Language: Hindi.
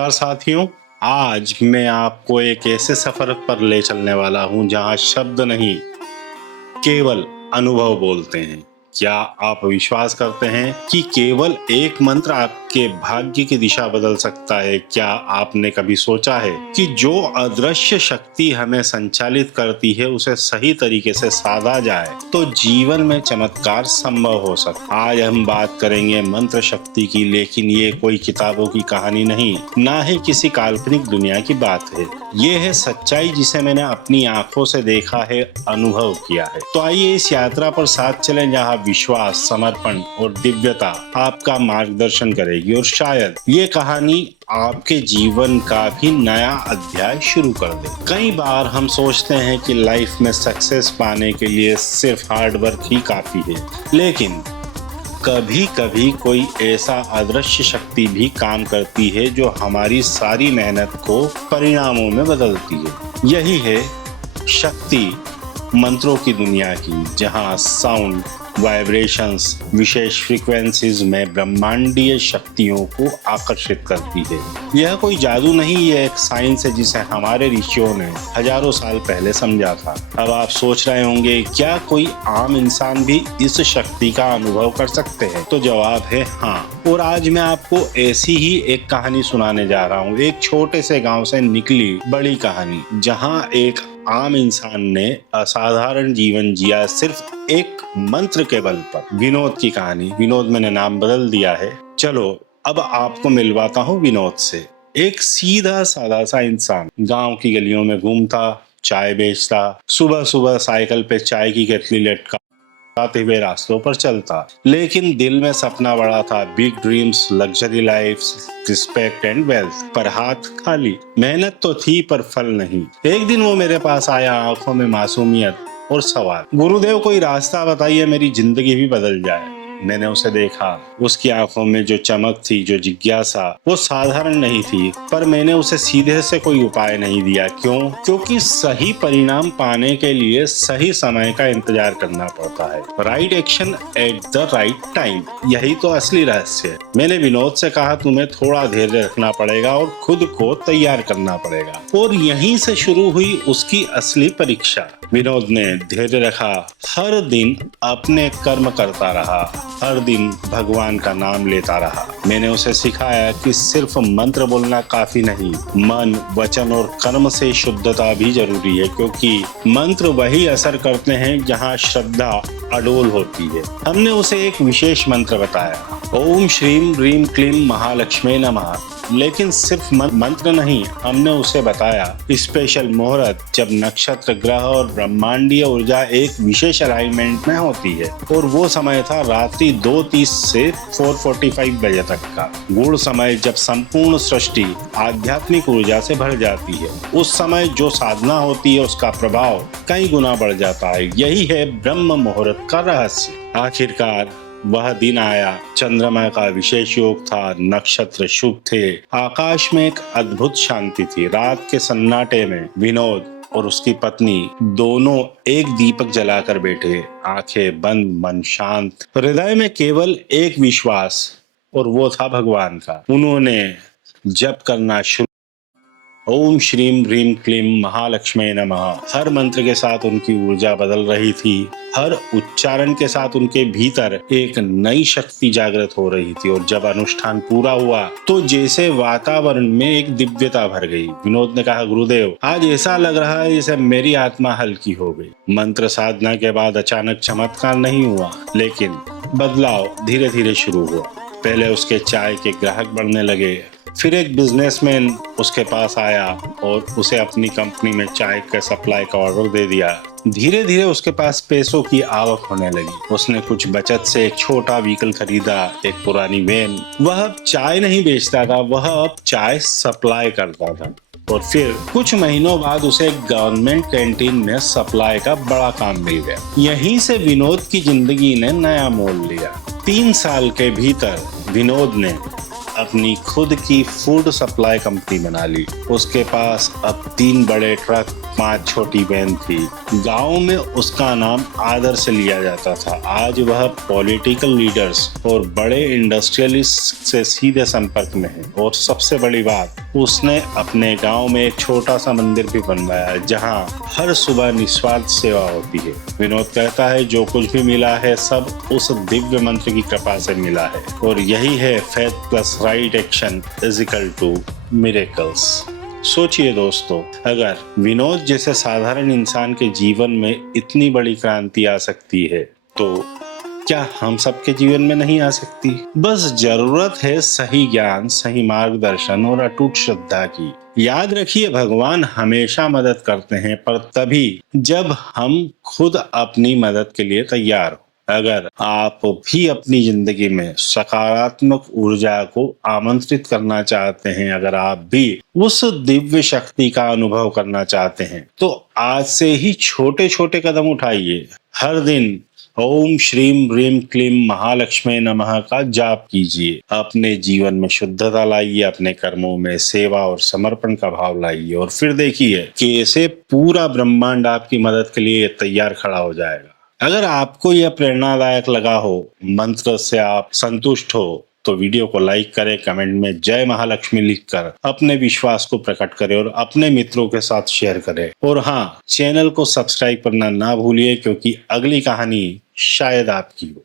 नमस्कार साथियों। आज मैं आपको एक ऐसे सफर पर ले चलने वाला हूं जहां शब्द नहीं, केवल अनुभव बोलते हैं। क्या आप विश्वास करते हैं कि केवल एक मंत्र आपके भाग्य की दिशा बदल सकता है? क्या आपने कभी सोचा है कि जो अदृश्य शक्ति हमें संचालित करती है उसे सही तरीके से साधा जाए तो जीवन में चमत्कार संभव हो सकता। आज हम बात करेंगे मंत्र शक्ति की, लेकिन ये कोई किताबों की कहानी नहीं, ना ही किसी काल्पनिक दुनिया की बात है। ये है सच्चाई जिसे मैंने अपनी आंखों से देखा है, अनुभव किया है। तो आइए इस यात्रा पर साथ चलें जहां विश्वास, समर्पण और दिव्यता आपका मार्गदर्शन करेगी और शायद ये कहानी आपके जीवन का भी नया अध्याय शुरू कर दे। कई बार हम सोचते हैं कि लाइफ में सक्सेस पाने के लिए सिर्फ हार्ड वर्क ही काफी है, लेकिन कभी कभी कोई ऐसा अदृश्य शक्ति भी काम करती है जो हमारी सारी मेहनत को परिणामों में बदलती है। यही है शक्ति मंत्रों की दुनिया की, जहां साउंड, वाइब्रेशंस, विशेष फ्रीक्वेंसीज में ब्रह्मांडीय शक्तियों को आकर्षित करती है। यह कोई जादू नहीं, यह एक साइंस है जिसे हमारे ऋषियों ने हजारों साल पहले समझा था। अब आप सोच रहे होंगे, क्या कोई आम इंसान भी इस शक्ति का अनुभव कर सकते हैं? तो जवाब है हाँ। और आज मैं आपको ऐसी ही एक कहानी सुनाने जा रहा हूँ, एक छोटे से गाँव से निकली बड़ी कहानी, जहाँ एक आम इंसान ने असाधारण जीवन जिया सिर्फ एक मंत्र के बल पर। विनोद की कहानी। विनोद मैंने नाम बदल दिया है। चलो अब आपको मिलवाता हूँ विनोद से। एक सीधा साधा सा इंसान गांव की गलियों में घूमता, चाय बेचता, सुबह सुबह साइकिल पे चाय की केतली लटकाते हुए रास्तों पर चलता। लेकिन दिल में सपना बड़ा था, big dreams, luxury life, respect and wealth, पर हाथ खाली। मेहनत तो थी पर फल नहीं। एक दिन वो मेरे पास आया, आंखों में मासूमियत और सवाल, गुरुदेव कोई रास्ता बताइए, मेरी जिंदगी भी बदल जाए। मैंने उसे देखा। उसकी आंखों में जो चमक थी, जो जिज्ञासा, वो साधारण नहीं थी, पर मैंने उसे सीधे से कोई उपाय नहीं दिया। क्यों? क्योंकि सही परिणाम पाने के लिए सही समय का इंतजार करना पड़ता है। Right action at the right time, यही तो असली रहस्य है। मैंने विनोद से कहा, तुम्हें थोड़ा धैर्य रखना पड़ेगा और खुद को तैयार करना पड़ेगा। और यहीं से शुरू हुई उसकी असली परीक्षा। विनोद ने धैर्य रखा, हर दिन अपने कर्म करता रहा, हर दिन भगवान का नाम लेता रहा। मैंने उसे सिखाया कि सिर्फ मंत्र बोलना काफी नहीं, मन, वचन और कर्म से शुद्धता भी जरूरी है, क्योंकि मंत्र वही असर करते हैं जहां श्रद्धा अडोल होती है। हमने उसे एक विशेष मंत्र बताया, ओम श्रीम ह्रीम क्लीम महालक्ष्मी नमः। लेकिन सिर्फ मंत्र नहीं, हमने उसे बताया स्पेशल मुहूर्त, जब नक्षत्र, ग्रह और ब्रह्मांडीय ऊर्जा एक विशेष अलाइनमेंट में होती है। और वो समय था रात्रि 2:30 से 4:45 बजे तक का गुड़ समय, जब संपूर्ण सृष्टि आध्यात्मिक ऊर्जा से भर जाती है। उस समय जो साधना होती है उसका प्रभाव कई गुना बढ़ जाता है। यही है ब्रह्म मुहूर्त का रहस्य। आखिरकार वह दिन आया। चंद्रमा का विशेष योग था, नक्षत्र शुभ थे, आकाश में एक अद्भुत शांति थी। रात के सन्नाटे में विनोद और उसकी पत्नी दोनों एक दीपक जलाकर बैठे, आंखें बंद, मन शांत, हृदय में केवल एक विश्वास, और वो था भगवान का। उन्होंने जप करना शुरू, ओम श्रीम ह्रीम क्लीम महालक्ष्मी नमः। हर मंत्र के साथ उनकी ऊर्जा बदल रही थी, हर उच्चारण के साथ उनके भीतर एक नई शक्ति जागृत हो रही थी। और जब अनुष्ठान पूरा हुआ तो जैसे वातावरण में एक दिव्यता भर गई। विनोद ने कहा, गुरुदेव आज ऐसा लग रहा है जैसे मेरी आत्मा हल्की हो गई। मंत्र साधना के बाद अचानक चमत्कार नहीं हुआ, लेकिन बदलाव धीरे धीरे शुरू हुआ। पहले उसके चाय के ग्राहक बढ़ने लगे, फिर एक बिजनेसमैन उसके पास आया और उसे अपनी कंपनी में चाय के सप्लाई का ऑर्डर दे दिया। धीरे धीरे उसके पास पैसों की आवक होने लगी। उसने कुछ बचत से एक छोटा व्हीकल खरीदा, एक पुरानी वैन। वह अब चाय नहीं बेचता था, वह अब चाय सप्लाई करता था। और फिर कुछ महीनों बाद उसे एक गवर्नमेंट कैंटीन में सप्लाई का बड़ा काम मिल गया। यहीं से विनोद की जिंदगी ने नया मोड़ लिया। 3 साल के भीतर विनोद ने अपनी खुद की फूड सप्लाई कंपनी बना ली। उसके पास अब 3 बड़े ट्रक, 5 छोटी बहन थी। गांव में उसका नाम आदर से लिया जाता था। आज वह पॉलिटिकल लीडर्स और बड़े इंडस्ट्रियलिस्ट से सीधे संपर्क में है। और सबसे बड़ी बात, उसने अपने गांव में एक छोटा सा मंदिर भी बनवाया जहां हर सुबह निस्वार्थ सेवा होती है। विनोद कहता है जो कुछ भी मिला है सब उस दिव्य मंत्र की कृपा से मिला है, और यही है faith plus right action is equal to miracles. सोचिए दोस्तों, अगर विनोद जैसे साधारण इंसान के जीवन में इतनी बड़ी क्रांति आ सकती है तो क्या हम सबके जीवन में नहीं आ सकती? बस जरूरत है सही ज्ञान, सही मार्गदर्शन और अटूट श्रद्धा की। याद रखिए, भगवान हमेशा मदद करते हैं, पर तभी जब हम खुद अपनी मदद के लिए तैयार हो। अगर आप भी अपनी जिंदगी में सकारात्मक ऊर्जा को आमंत्रित करना चाहते हैं, अगर आप भी उस दिव्य शक्ति का अनुभव करना चाहते हैं, तो आज से ही छोटे छोटे कदम उठाइए। हर दिन ओम श्रीम ह्रीम क्लीम महालक्ष्मी नमः का जाप कीजिए। अपने जीवन में शुद्धता लाइए, अपने कर्मों में सेवा और समर्पण का भाव लाइए, और फिर देखिए कि ऐसे पूरा ब्रह्मांड आपकी मदद के लिए तैयार खड़ा हो जाएगा। अगर आपको यह प्रेरणादायक लगा हो, मंत्र से आप संतुष्ट हो, तो वीडियो को लाइक करें, कमेंट में जय महालक्ष्मी लिखकर अपने विश्वास को प्रकट करें और अपने मित्रों के साथ शेयर करें। और हाँ, चैनल को सब्सक्राइब करना ना भूलिए, क्योंकि अगली कहानी शायद आपकी हो।